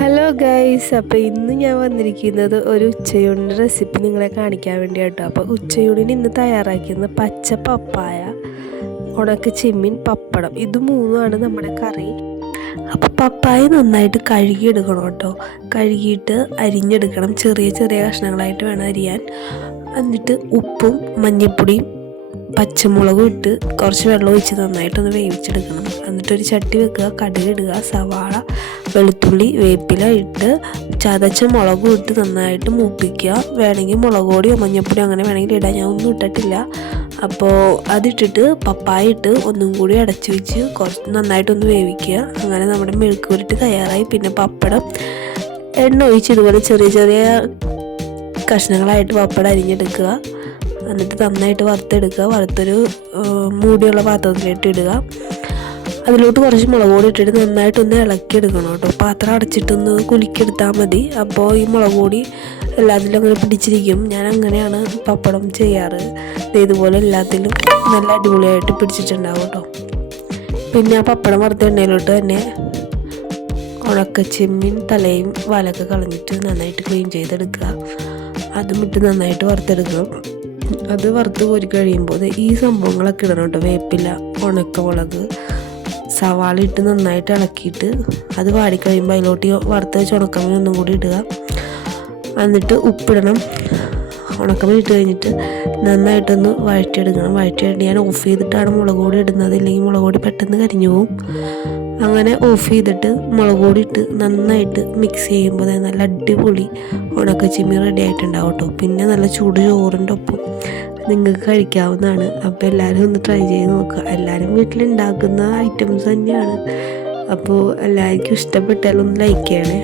Hello guys, അപ്പോൾ ഇന്ന് ഞാൻ വന്നിരിക്കുന്നത് ഒരു ഉച്ചയൂണിൻ്റെ റെസിപ്പി നിങ്ങളെ കാണിക്കാൻ വേണ്ടിയിട്ടോ. അപ്പോൾ ഉച്ചയൂണിന് ഇന്ന് തയ്യാറാക്കിയത് പച്ച പപ്പായ, ഉണക്ക ചെമ്മീൻ, പപ്പടം, ഇത് മൂന്നുമാണ് നമ്മുടെ കറി. അപ്പോൾ പപ്പായ നന്നായിട്ട് കഴുകിയെടുക്കണം കേട്ടോ. കഴുകിയിട്ട് അരിഞ്ഞെടുക്കണം, ചെറിയ ചെറിയ കഷ്ണങ്ങളായിട്ട് വേണം അരിയാൻ. എന്നിട്ട് ഉപ്പും മഞ്ഞൾപ്പൊടിയും പച്ചമുളകും ഇട്ട് കുറച്ച് വെള്ളം ഒഴിച്ച് നന്നായിട്ടൊന്ന് വേവിച്ചെടുക്കണം. എന്നിട്ടൊരു ചട്ടി വെക്കുക, കടുകിടുക, സവാള, വെളുത്തുള്ളി, വേപ്പില ഇട്ട് ചതച്ച മുളകും ഇട്ട് നന്നായിട്ട് മൂപ്പിക്കുക. വേണമെങ്കിൽ മുളക് പൊടിയോ മഞ്ഞൾപ്പൊടിയോ അങ്ങനെ വേണമെങ്കിൽ ഇടാം, ഞാൻ ഒന്നും ഇട്ടിട്ടില്ല. അപ്പോൾ അതിട്ടിട്ട് പപ്പായ ഇട്ട് ഒന്നും കൂടി അടച്ച് വെച്ച് കുറച്ച് നന്നായിട്ടൊന്ന് വേവിക്കുക. അങ്ങനെ നമ്മുടെ മെഴുക്ക് പുരട്ടി തയ്യാറായി. പിന്നെ പപ്പടം എണ്ണ ഒഴിച്ച് ഇതുപോലെ ചെറിയ ചെറിയ കഷ്ണങ്ങളായിട്ട് പപ്പടം അരിഞ്ഞെടുക്കുക. എന്നിട്ട് നന്നായിട്ട് വറുത്തെടുക്കുക. വറുത്തൊരു മൂടിയുള്ള പാത്രത്തിലിട്ട് ഇടുക. അതിലോട്ട് കുറച്ച് മുളക് പൊടി ഇട്ടിട്ട് നന്നായിട്ടൊന്ന് ഇളക്കിയെടുക്കണം കേട്ടോ. പാത്രം അടച്ചിട്ടൊന്ന് കുലുക്കിയെടുത്താൽ മതി. അപ്പോൾ ഈ മുളക് പൊടി എല്ലാത്തിലും അങ്ങനെ പിടിച്ചിരിക്കും. ഞാൻ അങ്ങനെയാണ് പപ്പടം ചെയ്യാറ്. ഇതുപോലെ എല്ലാത്തിലും നല്ല അടിപൊളിയായിട്ട് പിടിച്ചിട്ടുണ്ടാവും കേട്ടോ. പിന്നെ ആ പപ്പടം വറുത്ത എണ്ണയിലോട്ട് തന്നെ ഉണക്കച്ചെമ്മീൻ തലയും വാലൊക്കെ കളഞ്ഞിട്ട് നന്നായിട്ട് ക്ലീൻ ചെയ്തെടുക്കുക. അതും ഇട്ട് നന്നായിട്ട് വറുത്തെടുക്കണം. അത് വറുത്ത് കോരി കഴിയുമ്പോൾ ഈ സംഭവങ്ങളൊക്കെ ഇടണം കേട്ടോ. വേപ്പില, ഉണക്കമുളക്, സവാള ഇട്ട് നന്നായിട്ട് ഇളക്കിയിട്ട് അത് വാടിക്കഴിയുമ്പോൾ അതിലോട്ട് വറുത്ത് വെച്ച് ഉണക്കമീൻ ഒന്നും കൂടി ഇടുക. എന്നിട്ട് ഉപ്പിടണം. ഉണക്കമീൻ ഇട്ട് കഴിഞ്ഞിട്ട് നന്നായിട്ടൊന്ന് വഴറ്റിയെടുക്കണം. വഴറ്റിയിട്ട് ഞാൻ ഓഫ് ചെയ്തിട്ടാണ് മുളക് പൊടി ഇടുന്നത്, ഇല്ലെങ്കിൽ മുളക് പൊടി പെട്ടെന്ന് കരിഞ്ഞു പോകും. അങ്ങനെ ഓഫ് ചെയ്തിട്ട് മുളക് പൊടി ഇട്ട് നന്നായിട്ട് മിക്സ് ചെയ്യുമ്പോൾ നല്ല അടിപൊളി ഉണക്കച്ചെമ്മീൻ റെഡി ആയിട്ടുണ്ടാവും കേട്ടോ. പിന്നെ നല്ല ചൂട് ചോറിൻ്റെ ഒപ്പം നിങ്ങൾക്ക് കഴിക്കാവുന്നതാണ്. അപ്പോൾ എല്ലാവരും ഒന്ന് ട്രൈ ചെയ്ത് നോക്കുക. എല്ലാവരും വീട്ടിലുണ്ടാക്കുന്ന ഐറ്റംസ് തന്നെയാണ്. അപ്പോൾ എല്ലാവർക്കും ഇഷ്ടപ്പെട്ടാലൊന്ന് ലൈക്ക് ചെയ്യണേ.